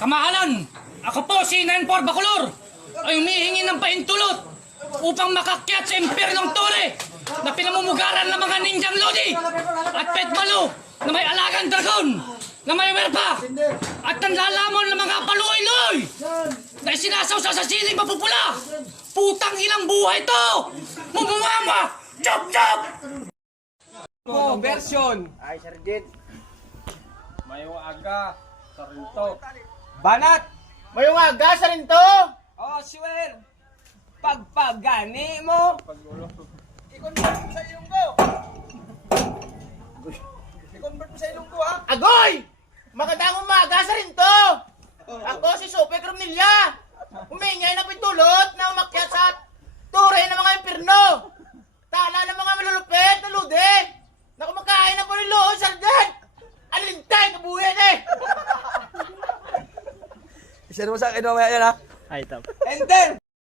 Kamahalan, ako po si 94 Bacolor ay humihingi ng paintulot upang makakyat sa impyernong tore na pinamumugaran ng mga ninjang lodi at petmalo na may alagang dragon na may werpa at nanlalamon ng mga paluoy-loy na isinasawsa sa siling mapupula. Putang ilang buhay to! Mumumama! Chop chop! Version. Ay, Sir Jed. Mayong aga. Toronto. Banat. Mayong aga sa rin to. Oh, swear. Pagpagani mo. I-convert mo sa ilonggo. I-convert mo sa ilonggo, ha? Agoy! Magandang umaga sa rin to. Ako si Sope Cornelia. Umingay na pitulot na umakyat sa tore ng mga impirno. Tala ng mga malulupit na lude. Na kumakain na po ni Lord, Sir Jed. Alintay, kabuyan eh. Isa naman sa akin mamaya yan ha. Enter.